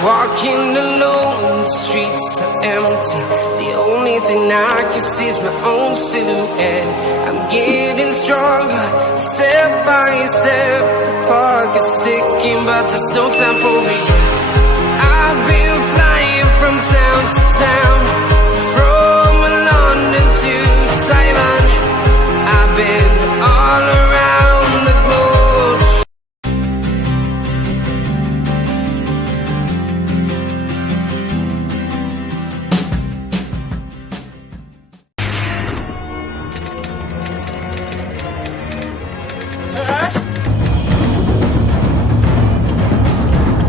Walking alone, the streets are empty. The only thing I can see is my own silhouette. I'm getting stronger, step by step. The clock is ticking, but there's no time for regrets. I've been flying from town to town, from London to Taiwan. I've been all around the globe.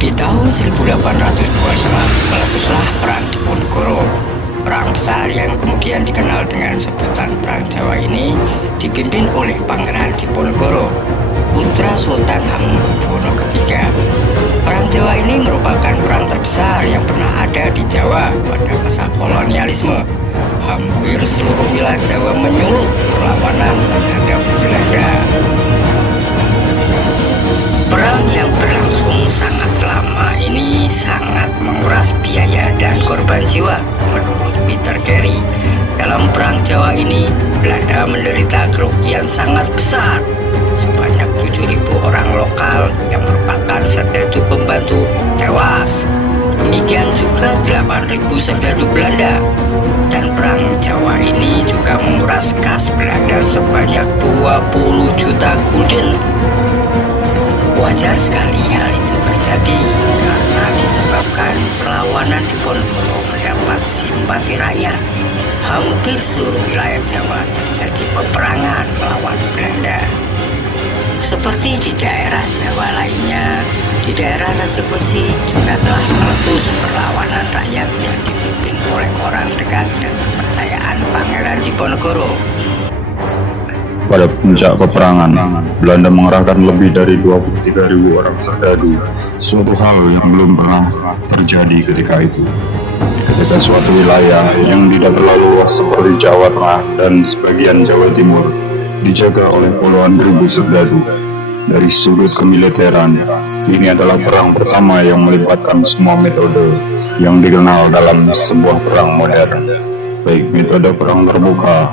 Di tahun 1825 meletuslah Perang Diponegoro. Perang besar yang kemudian dikenal dengan sebutan Perang Jawa ini dipimpin oleh Pangeran Diponegoro, putra Sultan Hamengkubuwono III. Perang Jawa ini merupakan perang terbesar yang pernah ada di Jawa pada masa kolonialisme. Hampir seluruh wilayah Jawa menyulut perlawanan terhadap Belanda. Perang yang berlangsung sangat lama ini sangat menguras biaya dan korban jiwa. Menurut Peter Carey, dalam Perang Jawa ini Belanda menderita kerugian sangat besar. Sebanyak 7.000 orang lokal yang merupakan serdadu pembantu tewas. Demikian juga 8.000 serdadu Belanda. Dan Perang Jawa ini juga menguras kas Belanda sebanyak 20 juta gulden. Wajar sekali hal itu terjadi karena disebabkan perlawanan Diponegoro mendapat simpati rakyat. Hampir seluruh wilayah Jawa terjadi peperangan melawan Belanda. Seperti di daerah Jawa lainnya, di daerah Rajabesi juga telah meletus perlawanan rakyat yang dipimpin oleh orang dekat dan kepercayaan Pangeran Diponegoro. Pada puncak peperangan, Belanda mengerahkan lebih dari 23.000 orang serdadu, suatu hal yang belum pernah terjadi ketika itu. Ketika suatu wilayah yang tidak terlalu luas seperti Jawa Tengah dan sebagian Jawa Timur dijaga oleh puluhan ribu serdadu. Dari sudut kemiliteran, ini adalah perang pertama yang melibatkan semua metode yang dikenal dalam sebuah perang modern, baik metode perang terbuka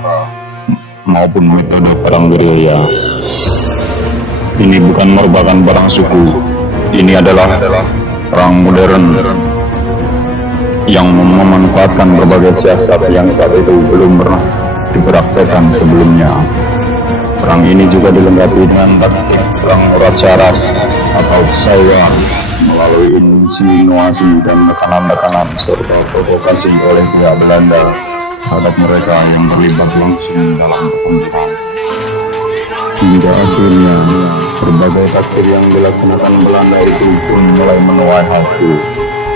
maupun metode perang gerilya. Ini bukan merupakan perang suku, ini adalah perang modern yang memanfaatkan berbagai siasat yang saat itu belum pernah dipraktekkan sebelumnya. Perang ini juga dilengkapi dengan taktik perang urat syaraf atau sewa melalui insinuasi dan tekanan-tekanan serta provokasi oleh pihak Belanda terhadap mereka yang terlibat langsung dalam pertempuran. Hingga akhirnya berbagai taktik yang dilaksanakan Belanda itu pun mulai menuai hasil.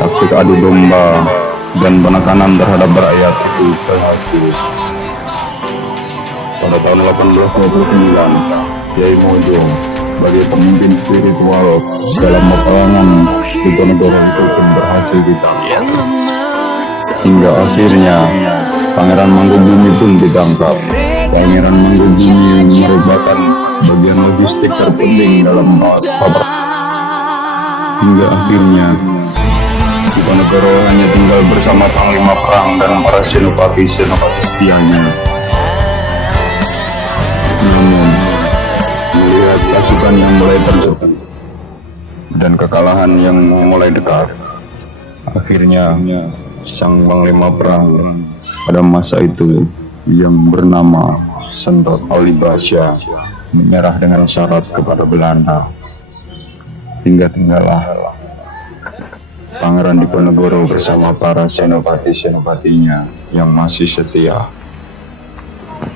Taktik adu domba dan penekanan terhadap rakyat itu berhasil. Pada tahun 1829, Kiai Mojong sebagai pemimpin spiritual dalam peperangan Diponegoro itu pun berhasil ditangkap. Hingga akhirnya Pangeran Mangkubumi pun ditangkap. Pangeran Mangkubumi merupakan bagian logistik terpenting dalam peperangan. Hingga akhirnya Diponegoro hanya tinggal bersama panglima perang dan para senopati-senopati setianya. Namun, melihat pasukan yang mulai terjepit dan kekalahan yang mulai dekat, akhirnya sang panglima perang pada masa itu yang bernama Sentot Ali Basya menyerah dengan syarat kepada Belanda. Hingga tinggallah Pangeran Diponegoro bersama para senopati-senopatinya yang masih setia.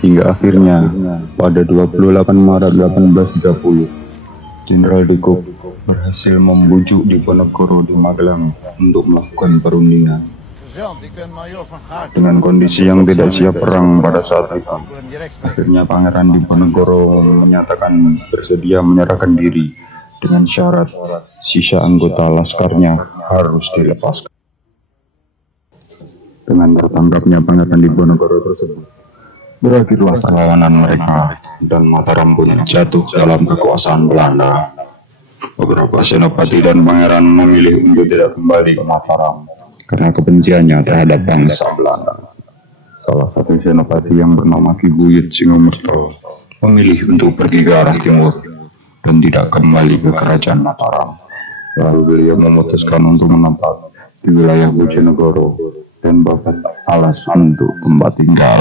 Hingga akhirnya pada 28 Maret 1830, Jenderal de Kock berhasil membujuk Diponegoro di Magelang untuk melakukan perundingan. Dengan kondisi yang tidak siap perang pada saat itu, akhirnya Pangeran Diponegoro menyatakan bersedia menyerahkan diri dengan syarat sisa anggota laskarnya harus dilepaskan. Dengan tertangkapnya Pangeran Diponegoro tersebut, berakhirlah perlawanan mereka dan Mataram pun jatuh dalam kekuasaan Belanda. Beberapa senopati dan pangeran memilih untuk tidak kembali ke Mataram karena kebenciannya terhadap bangsa Belanda. Salah satu senopati yang bernama Ki Buyut Singomerto memilih untuk pergi ke arah timur dan tidak kembali ke kerajaan Mataram. Lalu beliau memutuskan untuk menetap di wilayah Bojonegoro dan bahkan alas untuk tempat tinggal.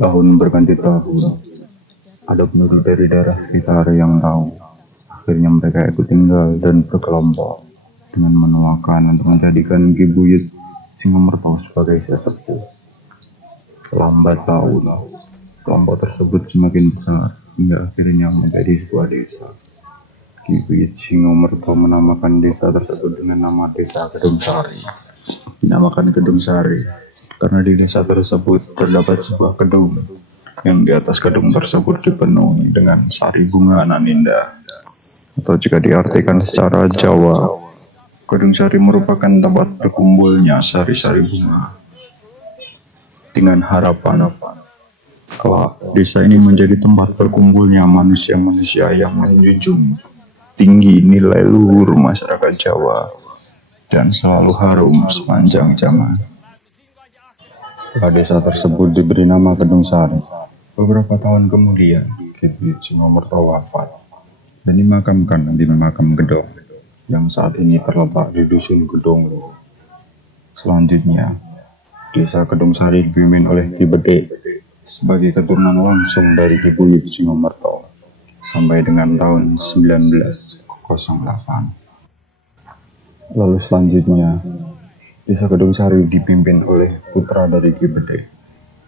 Tahun berganti tahun, ada penduduk dari daerah sekitar yang tahu. Akhirnya mereka ikut tinggal dan berkelompok dengan menolakan untuk menjadikan Ki Buyut Singomerto sebagai sesepuh. Lambat laun, kelompok tersebut semakin besar hingga akhirnya menjadi sebuah desa. Ki Buyut Singomerto menamakan desa tersebut dengan nama Desa Kedungsari. Dinamakan Kedungsari karena di desa tersebut terdapat sebuah gedung yang di atas gedung tersebut dipenuhi dengan sari bunga nan indah. Atau jika diartikan secara Jawa, Kedungsari merupakan tempat berkumpulnya sari-sari bunga. Dengan harapan kelak desa ini menjadi tempat berkumpulnya manusia-manusia yang menjunjung tinggi nilai luhur masyarakat Jawa dan selalu harum sepanjang zaman. Setelah desa tersebut diberi nama Kedungsari, beberapa tahun kemudian Ki Buyut Singomerto wafat dan dimakamkan di makam Gedong yang saat ini terletak di dusun Gedong. Selanjutnya, desa Kedungsari dipimpin oleh Ki Bedek sebagai keturunan langsung dari Ki Buyut Singomerto sampai dengan tahun 1908. Lalu selanjutnya, desa Kedungsari dipimpin oleh putra dari Ki Bedek,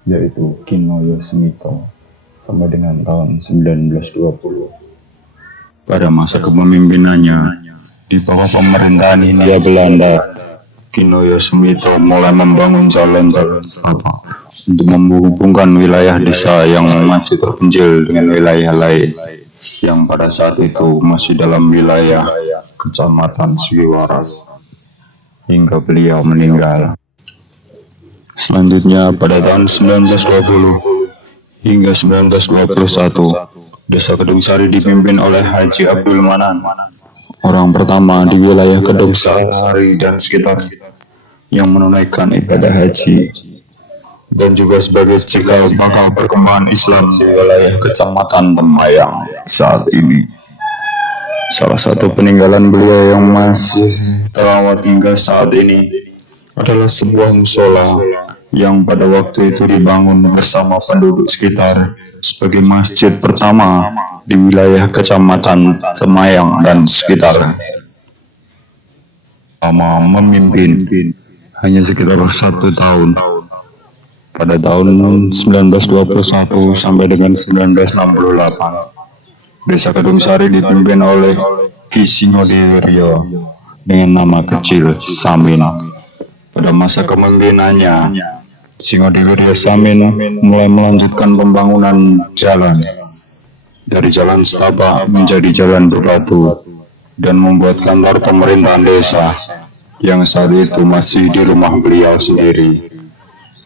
yaitu Ki Noyo Smito, sampai dengan tahun 1920. Pada masa kepemimpinannya, di bawah pemerintahan Hindia Belanda, Ki Noyo Smito mulai membangun jalan-jalan setapak untuk menghubungkan wilayah desa yang masih terpencil dengan wilayah lain yang pada saat itu masih dalam wilayah Kecamatan Sugiwaras hingga beliau meninggal. Selanjutnya pada tahun 1920 hingga 1921, desa Kedungsari dipimpin oleh Haji Abdul Manan, orang pertama di wilayah Kedungsari dan sekitarnya yang menunaikan ibadah haji, dan juga sebagai cikal bakal perkembangan Islam di wilayah Kecamatan Temayang saat ini. Salah satu peninggalan beliau yang masih terawat hingga saat ini adalah sebuah musola yang pada waktu itu dibangun bersama penduduk sekitar sebagai masjid pertama di wilayah Kecamatan Temayang dan sekitar. Lama memimpin hanya sekitar 1 tahun. Pada tahun 1921 sampai dengan 1968, desa Kedungsari dipimpin oleh Ki Singodewiryo dengan nama kecil Samin. Pada masa kepemimpinannya, Singodewiryo Samin mulai melanjutkan pembangunan jalan dari jalan setapak menjadi jalan berbatu dan membuat kantor pemerintahan desa yang saat itu masih di rumah beliau sendiri.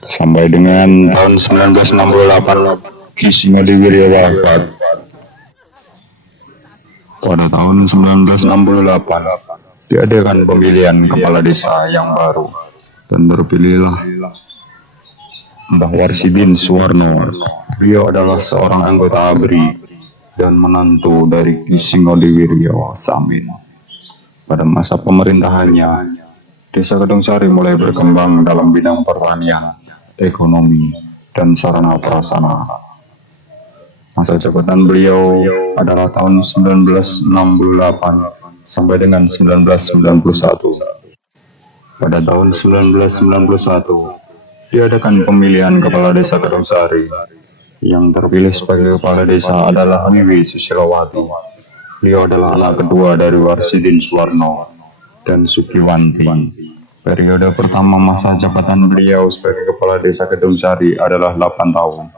Sampai dengan tahun 1968, Ki Singodewiryo wafat. Pada tahun 1968, diadakan pemilihan kepala desa yang baru dan terpilihlah Mbah Warsidin Suwarno. Beliau adalah seorang anggota ABRI dan menantu dari Ki Singodewiryo Samin. Pada masa pemerintahannya, desa Kedungsari mulai berkembang dalam bidang pertanian, ekonomi, dan sarana prasarana. Masa jabatan beliau adalah tahun 1968 sampai dengan 1991. Pada tahun 1991, diadakan pemilihan kepala desa Kedungsari. Yang terpilih sebagai kepala desa adalah Haniwi Susilowati. Beliau adalah anak kedua dari Warsidin Suwarno dan Sukiwanti. Periode pertama masa jabatan beliau sebagai kepala desa Kedungsari adalah 8 tahun.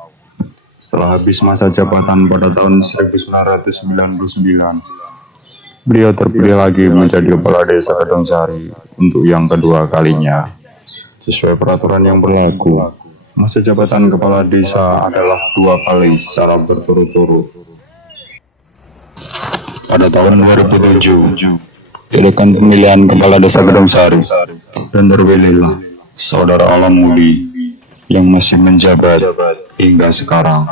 Setelah habis masa jabatan pada tahun 1999, beliau terpilih lagi menjadi kepala desa Kedungsari untuk yang kedua kalinya. Sesuai peraturan yang berlaku, masa jabatan kepala desa adalah 2 kali secara berturut-turut. pada tahun 2007 diadakan pemilihan kepala desa Gedong Sari dan terpilihlah Saudara Alam Mudi yang masih menjabat hingga sekarang.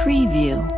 Preview.